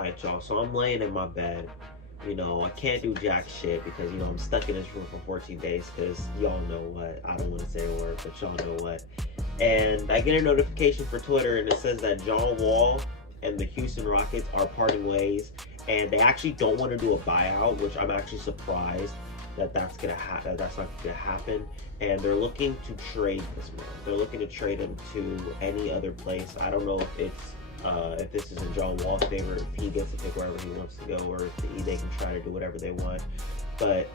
Alright, y'all, so I'm laying in my bed. I can't do jack shit because, I'm stuck in this room for 14 days because y'all know what. I don't want to say a word, but y'all know what. And I get a notification for Twitter and it says that John Wall and the Houston Rockets are parting ways and they actually don't want to do a buyout, which I'm actually surprised that that's not gonna happen. And they're looking to trade this man. They're looking to trade him to any other place. I don't know if this is in John Wall's favor, if he gets to pick wherever he wants to go, or if they can try to do whatever they want. But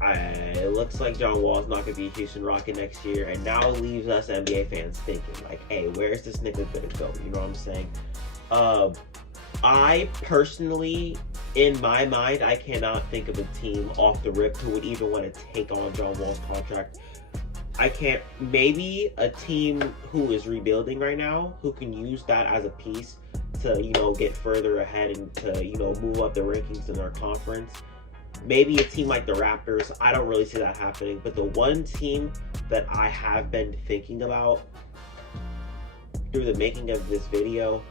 it looks like John Wall's not going to be a Houston Rocket next year, and now it leaves us NBA fans thinking, like, hey, where's this nigga going to go? You know what I'm saying? I personally, in my mind, I cannot think of a team off the rip who would even want to take on John Wall's contract. I can't. Maybe a team who is rebuilding right now, who can use that as a piece to, get further ahead and to, move up the rankings in their conference. Maybe a team like the Raptors. I don't really see that happening. But the one team that I have been thinking about through the making of this video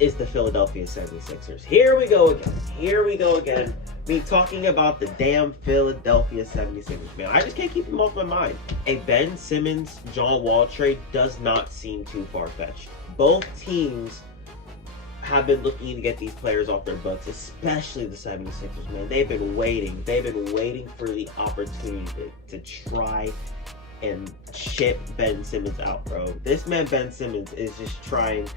is the Philadelphia 76ers. Here we go again. Here we go again. Me talking about the damn Philadelphia 76ers, man. I just can't keep them off my mind. A Ben Simmons, John Wall trade does not seem too far-fetched. Both teams have been looking to get these players off their books, especially the 76ers, man. They've been waiting. They've been waiting for the opportunity to try and ship Ben Simmons out, bro. This man, Ben Simmons, is just trying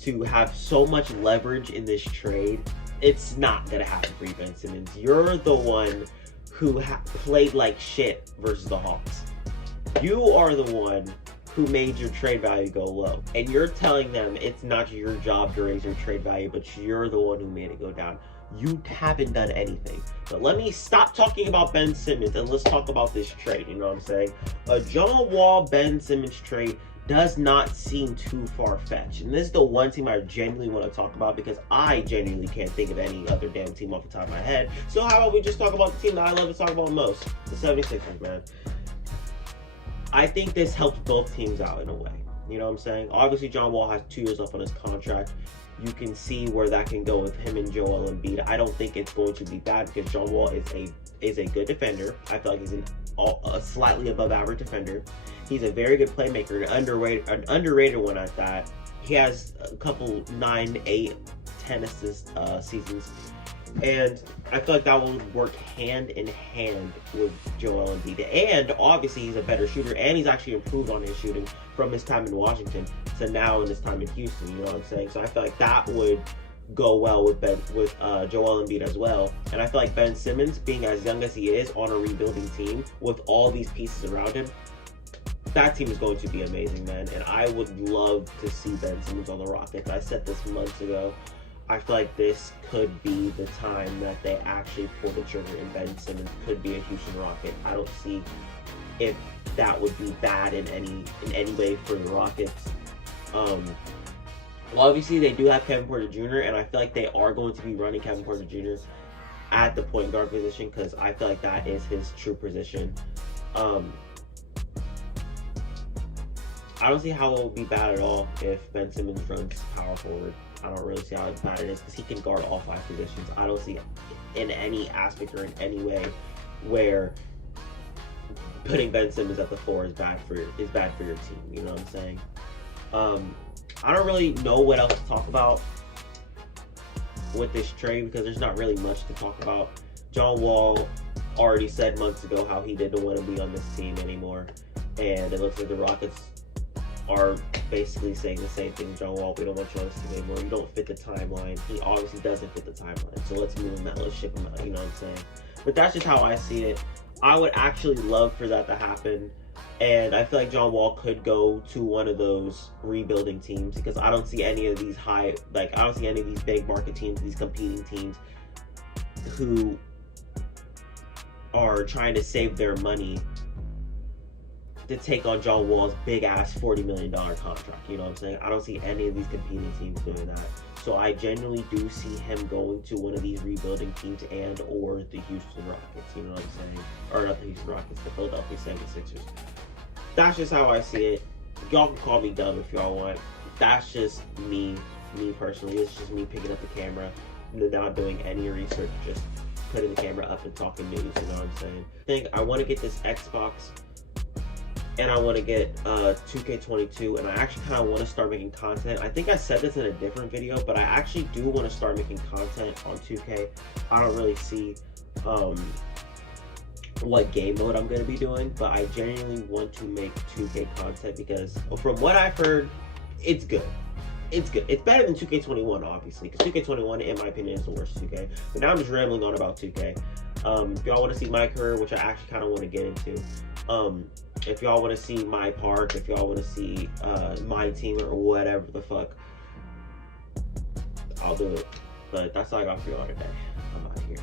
to have so much leverage in this trade. It's not gonna happen for you, Ben Simmons. You're the one who played like shit versus the Hawks. You are the one who made your trade value go low. And you're telling them it's not your job to raise your trade value, but you're the one who made it go down. You haven't done anything. But let me stop talking about Ben Simmons and let's talk about this trade, you know what I'm saying? A John Wall, Ben Simmons trade does not seem too far-fetched. And this is the one team I genuinely want to talk about because I genuinely can't think of any other damn team off the top of my head. So how about we just talk about the team that I love to talk about most, the 76ers, man. I think this helps both teams out in a way. You know what I'm saying? Obviously, John Wall has 2 years left on his contract. You can see where that can go with him and Joel Embiid. I don't think it's going to be bad because John Wall is a good defender. I feel like he's a slightly above average defender. He's a very good playmaker, an underrated one at that. He has a couple 9, 8, 10 assist seasons. And I feel like that will work hand in hand with Joel Embiid. And obviously he's a better shooter and he's actually improved on his shooting from his time in Washington to now in his time in Houston, you know what I'm saying? So I feel like that would go well with Joel Embiid as well. And I feel like Ben Simmons, being as young as he is on a rebuilding team with all these pieces around him, that team is going to be amazing, man. And I would love to see Ben Simmons on the Rockets. I said this months ago. I feel like this could be the time that they actually pull the trigger and Ben Simmons could be a Houston Rocket. I don't see if that would be bad in any way for the Rockets. Well, obviously they do have Kevin Porter Jr. and I feel like they are going to be running Kevin Porter Jr. at the point guard position because I feel like that is his true position. I don't see how it would be bad at all if Ben Simmons runs power forward. I don't really see how bad it is because he can guard all 5 positions. I don't see in any aspect or in any way where putting Ben Simmons at the 4 is bad for your team. You know what I'm saying? I don't really know what else to talk about with this trade because there's not really much to talk about. John Wall already said months ago how he didn't want to be on this team anymore, and it looks like the Rockets are basically saying the same thing. John Wall, we don't want you on this team anymore. You don't fit the timeline. He obviously doesn't fit the timeline. So let's move him out. Let's ship him out. You know what I'm saying? But that's just how I see it. I would actually love for that to happen. And I feel like John Wall could go to one of those rebuilding teams because I don't see any of these I don't see any of these big market teams, these competing teams who are trying to save their money to take on John Wall's big-ass $40 million contract. You know what I'm saying? I don't see any of these competing teams doing that. So I genuinely do see him going to one of these rebuilding teams and or the Houston Rockets. You know what I'm saying? Or not the Houston Rockets, the Philadelphia 76ers. That's just how I see it. Y'all can call me dumb if y'all want. That's just me me personally. It's just me picking up the camera, not doing any research, just putting the camera up and talking news, you know what I'm saying? I think I want to get this Xbox, and I want to get 2K22, and I actually kind of want to start making content. I think I said this in a different video, but I actually do want to start making content on 2K. I don't really see what game mode I'm going to be doing, but I genuinely want to make 2K content because from what I've heard, it's good. It's good. It's better than 2K21, obviously, because 2K21, in my opinion, is the worst 2K. But now I'm just rambling on about 2K. If y'all want to see my career, which I actually kind of want to get into, if y'all want to see my park, if y'all want to see my team or whatever the fuck, I'll do it. But that's all I got for y'all today. I'm out here.